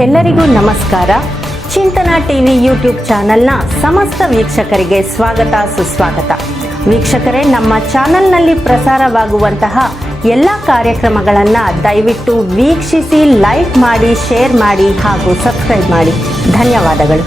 ಎಲ್ಲರಿಗೂ ನಮಸ್ಕಾರ. ಚಿಂತನ ಟಿವಿ ಯೂಟ್ಯೂಬ್ ಚಾನೆಲ್ನ ಸಮಸ್ತ ವೀಕ್ಷಕರಿಗೆ ಸ್ವಾಗತ ಸುಸ್ವಾಗತ. ವೀಕ್ಷಕರೇ, ನಮ್ಮ ಚಾನೆಲ್ನಲ್ಲಿ ಪ್ರಸಾರವಾಗುವಂತಹ ಎಲ್ಲ ಕಾರ್ಯಕ್ರಮಗಳನ್ನು ದಯವಿಟ್ಟು ವೀಕ್ಷಿಸಿ, ಲೈಕ್ ಮಾಡಿ, ಶೇರ್ ಮಾಡಿ ಹಾಗೂ ಸಬ್ಸ್ಕ್ರೈಬ್ ಮಾಡಿ. ಧನ್ಯವಾದಗಳು.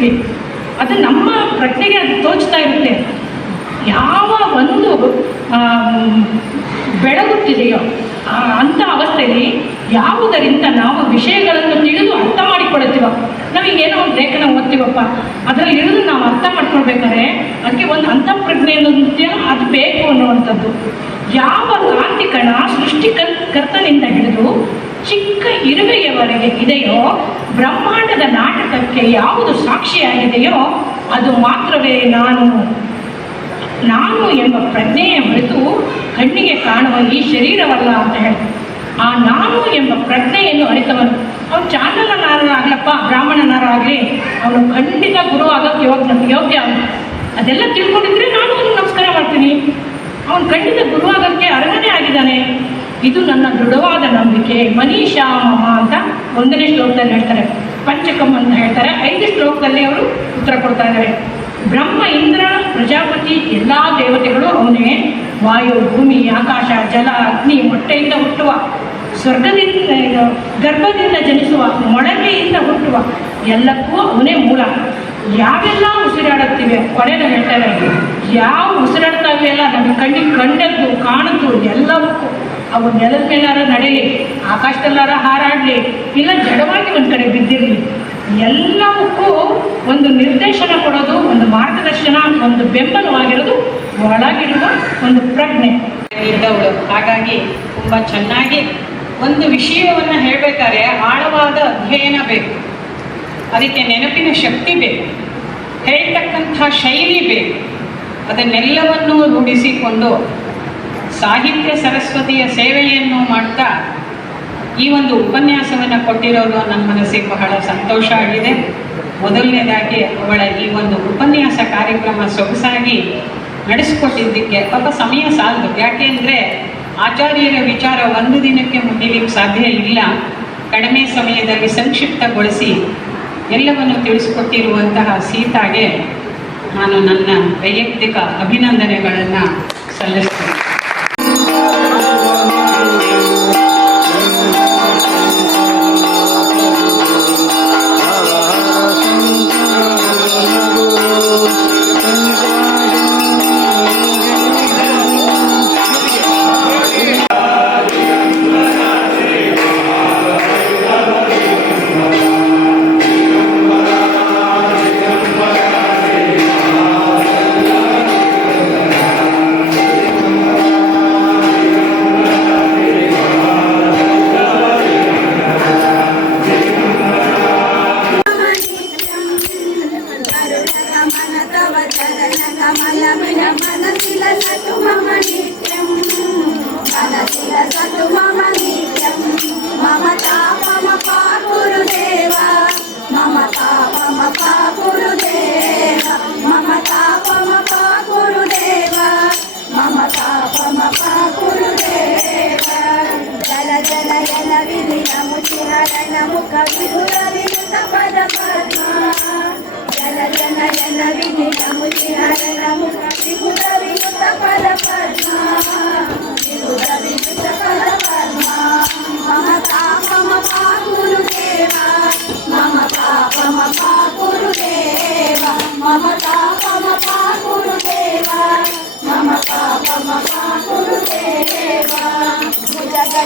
ಮಾಡ್ತೀವಿ. ಅದು ನಮ್ಮ ಪ್ರಜ್ಞೆಗೆ ಅದು ತೋಚ್ತಾ ಇರುತ್ತೆ. ಯಾವ ಒಂದು ಬೆಳಗುತ್ತಿದೆಯೋ ಅಂಥ ಅವಸ್ಥೆಯಲ್ಲಿ ಯಾವುದರಿಂದ ನಾವು ವಿಷಯಗಳನ್ನು ತಿಳಿದು ಅರ್ಥ ಮಾಡಿಕೊಳ್ಳುತ್ತೀವೋ, ನಾವೀಗೇನೋ ಒಂದು ಲೇಖನ ಓದ್ತೀವಪ್ಪ, ಅದರಲ್ಲಿ ಇಳಿದು ನಾವು ಅರ್ಥ ಮಾಡ್ಕೊಳ್ಬೇಕಾದ್ರೆ ಅದಕ್ಕೆ ಒಂದು ಅಂತಃಪ್ರಜ್ಞೆ ಅನ್ನೋದು ಅದು ಬೇಕು ಅನ್ನುವಂಥದ್ದು. ಯಾವ ಕಾಂತಿಕಣ ಸೃಷ್ಟಿಕರ್ತನಿಂದ ಹಿಡಿದು ಚಿಕ್ಕ ಇರುವೆಯವರೆಗೆ ಇದೆಯೋ, ಬ್ರಹ್ಮಾಂಡದ ನಾಟಕಕ್ಕೆ ಯಾವುದು ಸಾಕ್ಷಿಯಾಗಿದೆಯೋ ಅದು ಮಾತ್ರವೇ ನಾನು ಎಂಬ ಪ್ರಜ್ಞೆಯ ಹೊರತು ಕಣ್ಣಿಗೆ ಕಾಣುವ ಈ ಶರೀರವಲ್ಲ ಅಂತ ಹೇಳಿ, ಆ ನಾನು ಎಂಬ ಪ್ರಜ್ಞೆಯನ್ನು ಅರಿತವನು ಅವನು ಚಾಂಡಲನಾರನಾಗ್ಲಪ್ಪ, ಬ್ರಾಹ್ಮಣನಾರಾಗಲಿ ಅವನು ಖಂಡಿತ ಗುರು ಆಗೋಕ್ಕೆ ಯೋಗ್ಯ ಅವನು. ಅದೆಲ್ಲ ತಿಳ್ಕೊಂಡಿದ್ರೆ ನಾನು ಅವನು ನಮಸ್ಕಾರ ಮಾಡ್ತೀನಿ. ಅವನು ಖಂಡಿತ ಗುರು ಆಗೋಕ್ಕೆ ಅರ್ಹನೇ ಆಗಿದ್ದಾನೆ. ಇದು ನನ್ನ ದೃಢವಾದ ನಂಬಿಕೆ. ಮನೀಷಾ ಮಮ ಅಂತ 1ನೇ ಶ್ಲೋಕದಲ್ಲಿ ಹೇಳ್ತಾರೆ, ಪಂಚಕಂ ಅಂತ ಹೇಳ್ತಾರೆ. 5 ಶ್ಲೋಕದಲ್ಲಿ ಅವರು ಉತ್ತರ ಕೊಡ್ತಾ ಇದ್ದಾರೆ. ಬ್ರಹ್ಮ, ಇಂದ್ರ, ಪ್ರಜಾಪತಿ ಎಲ್ಲ ದೇವತೆಗಳು ಅವನೇ. ವಾಯು, ಭೂಮಿ, ಆಕಾಶ, ಜಲ, ಅಗ್ನಿ, ಮೊಟ್ಟೆಯಿಂದ ಹುಟ್ಟುವ, ಸ್ವರ್ಗದಿಂದ ಗರ್ಭದಿಂದ ಜನಿಸುವ, ಮೊಳಕೆಯಿಂದ ಹುಟ್ಟುವ ಎಲ್ಲಕ್ಕೂ ಅವನೇ ಮೂಲ. ಯಾವೆಲ್ಲ ಉಸಿರಾಡುತ್ತಿವೆ ಕೊನೆಯಲ್ಲಿ ಹೇಳ್ತಾ ಇದ್ದಾರೆ, ಯಾವ ಉಸಿರಾಡ್ತಾ ಇವೆಯಲ್ಲ ನಮಗೆ ಕಣ್ಣಿಗೆ ಕಂಡದ್ದು ಕಾಣದ್ದು ಎಲ್ಲವಕ್ಕೂ ಅವು ನೆಲದ ಮೇಲಾರ ನಡೆಯಲಿ, ಆಕಾಶದಲ್ಲಾರ ಹಾರಾಡಲಿ, ಇಲ್ಲ ಜಡವಾಗಿ ಒಂದು ಕಡೆ ಬಿದ್ದಿರಲಿ, ಎಲ್ಲವಕ್ಕೂ ಒಂದು ನಿರ್ದೇಶನ ಕೊಡೋದು, ಒಂದು ಮಾರ್ಗದರ್ಶನ, ಒಂದು ಬೆಂಬಲವಾಗಿರೋದು ಒಳಗಿರುವ ಒಂದು ಪ್ರಜ್ಞೆ ಇದ್ದವಳು. ಹಾಗಾಗಿ ತುಂಬ ಚೆನ್ನಾಗಿ ಒಂದು ವಿಷಯವನ್ನು ಹೇಳಬೇಕಾದ್ರೆ ಆಳವಾದ ಅಧ್ಯಯನ ಬೇಕು, ಅದಕ್ಕೆ ನೆನಪಿನ ಶಕ್ತಿ ಬೇಕು, ಹೇಳ್ತಕ್ಕಂಥ ಶೈಲಿ ಬೇಕು. ಅದನ್ನೆಲ್ಲವನ್ನೂ ರೂಢಿಸಿಕೊಂಡು ಸಾಹಿತ್ಯ ಸರಸ್ವತಿಯ ಸೇವೆಯನ್ನು ಮಾಡ್ತಾ ಈ ಒಂದು ಉಪನ್ಯಾಸವನ್ನು ಕೊಟ್ಟಿರೋದು ನನ್ನ ಮನಸ್ಸಿಗೆ ಬಹಳ ಸಂತೋಷ ಆಗಿದೆ. ಮೊದಲನೇದಾಗಿ ಅವಳ ಈ ಒಂದು ಉಪನ್ಯಾಸ ಕಾರ್ಯಕ್ರಮ ಸೊಗಸಾಗಿ ನಡೆಸಿಕೊಟ್ಟಿದ್ದಕ್ಕೆ ಪಾಪ ಸಮಯ ಸಾಲದು. ಯಾಕೆ ಅಂದರೆ ಆಚಾರ್ಯರ ವಿಚಾರ ಒಂದು ದಿನಕ್ಕೆ ಮುಗಿಲಿಕ್ಕೆ ಸಾಧ್ಯ ಇಲ್ಲ. ಕಡಿಮೆ ಸಮಯದಲ್ಲಿ ಸಂಕ್ಷಿಪ್ತಗೊಳಿಸಿ ಎಲ್ಲವನ್ನು ತಿಳಿಸಿಕೊಟ್ಟಿರುವಂತಹ ಸೀತಾಗೆ ನಾನು ನನ್ನ ವೈಯಕ್ತಿಕ ಅಭಿನಂದನೆಗಳನ್ನು ಸಲ್ಲಿಸ್ತೇನೆ.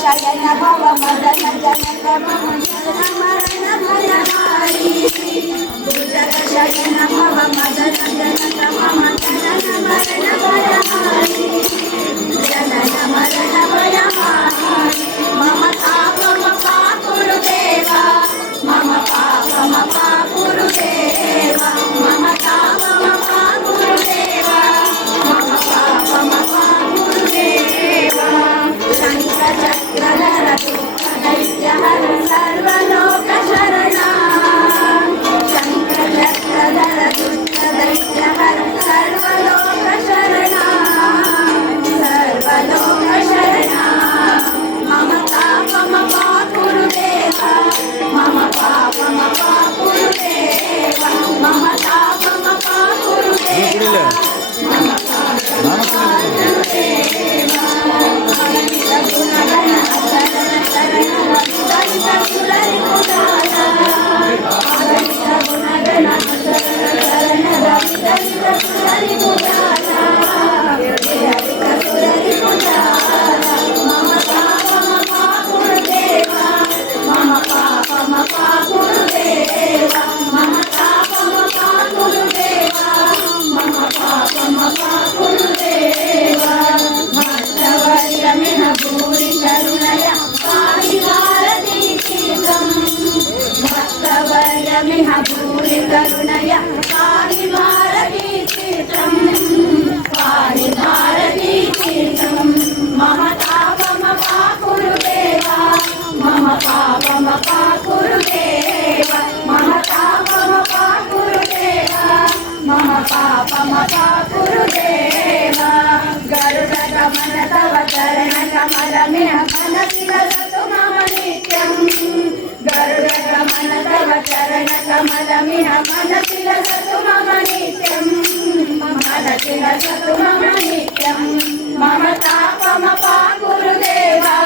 शयन भव मदन जनक मम मरण भयहारी भुजग शयन भव मदन जनक मम जनन मरण भयहारी जनन मरण भयहारी मम पापम पापुरुदेवा मम पापम पापुरुदेवा मम पापम पापुरुदेवा मम पापम पापुरुदेवा शंकर चक्रधर दैत्यहर सर्वलोक शरणा शंकर चक्रधर दुष्ट दैत्यहर सर्वलोक शरणा सर्वलोक शरणा मम पापम पापुरुदेवा मम पापम पापुरुदेवा भूरि करुणया पाहि भारती तीर्थं पाहि भारती तीर्थं मम पापमपाकुरु देवा मम पापमपाकुरु देवा मम पापमपाकुरु देवा मम पापमपाकुरु देवा गरुडगमन तव चरणकमलमिह मनसि लसतु मम नित्यं गरुडगमन तव चरणकमलमिह मनसि लसतु मम नित्यं मनसि लसतु मम नित्यं मम तापमपाकुरु देवा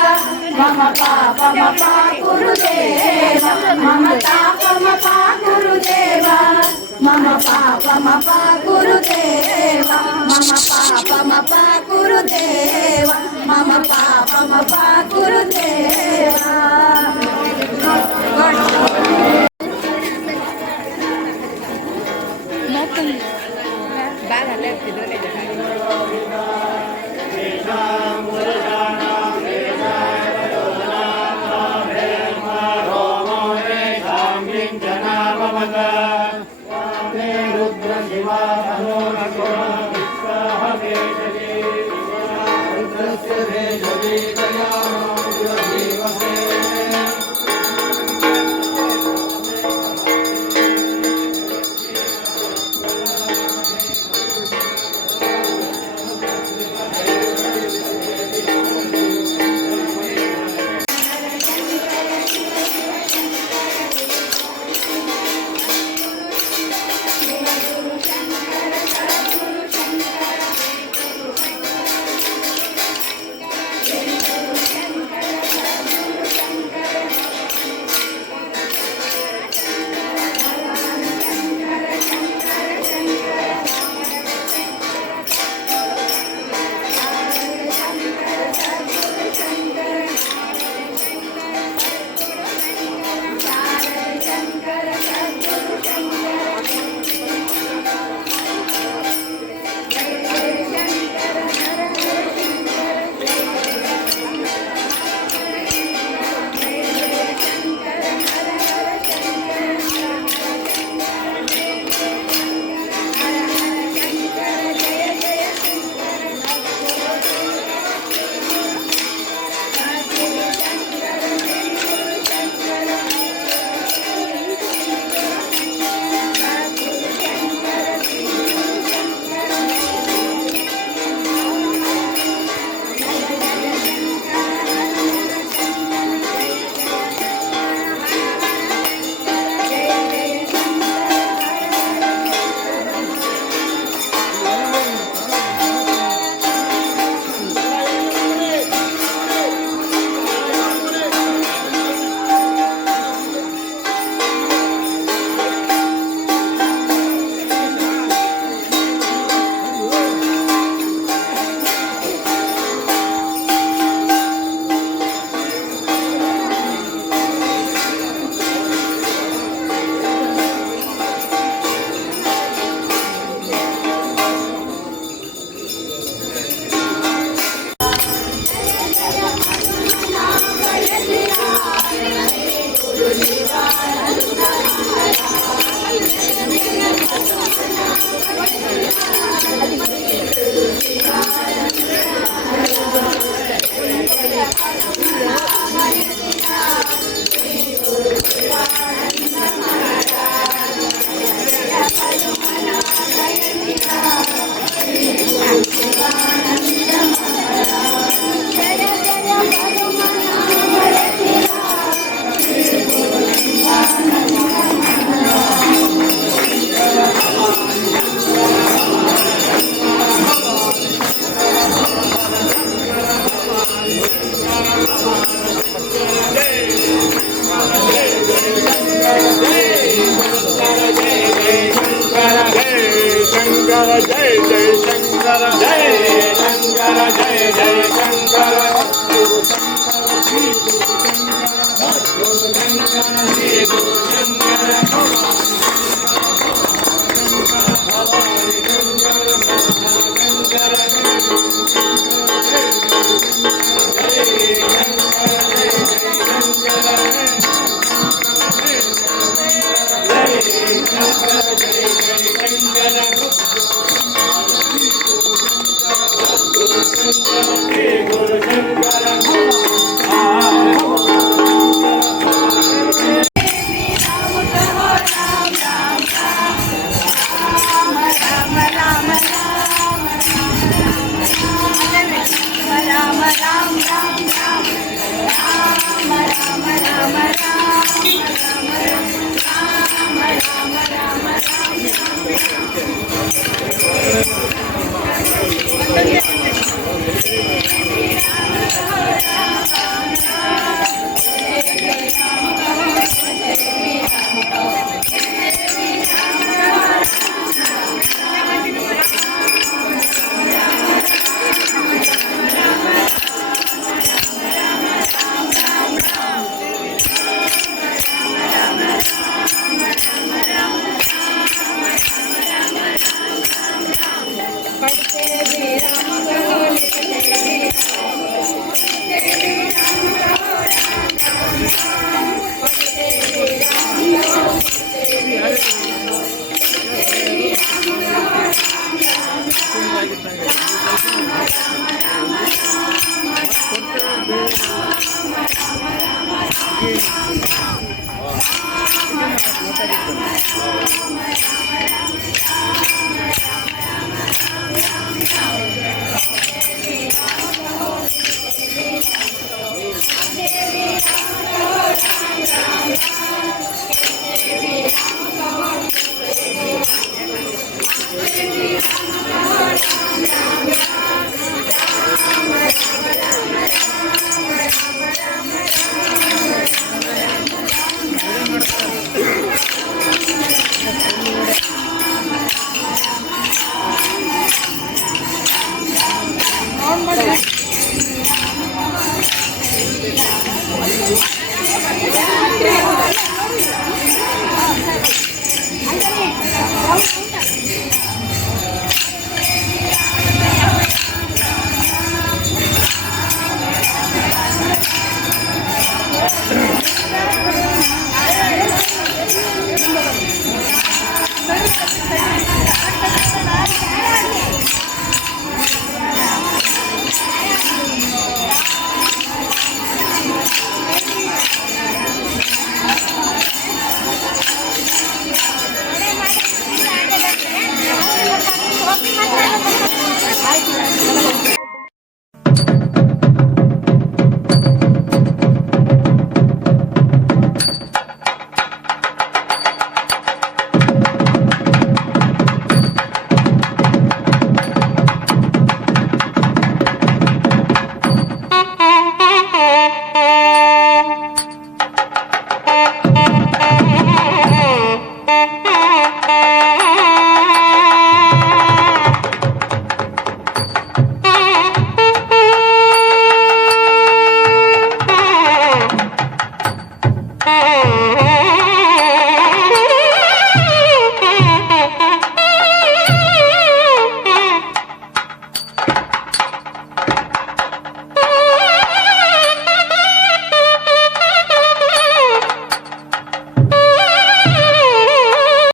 मम पापमपाकुरु देवा मम तापमपाकुरु देवा मम पापमपाकुरु देवा मम पापमपाकुरु देवा मम पापमपाकुरु देवा Jai ಶ್ರೀ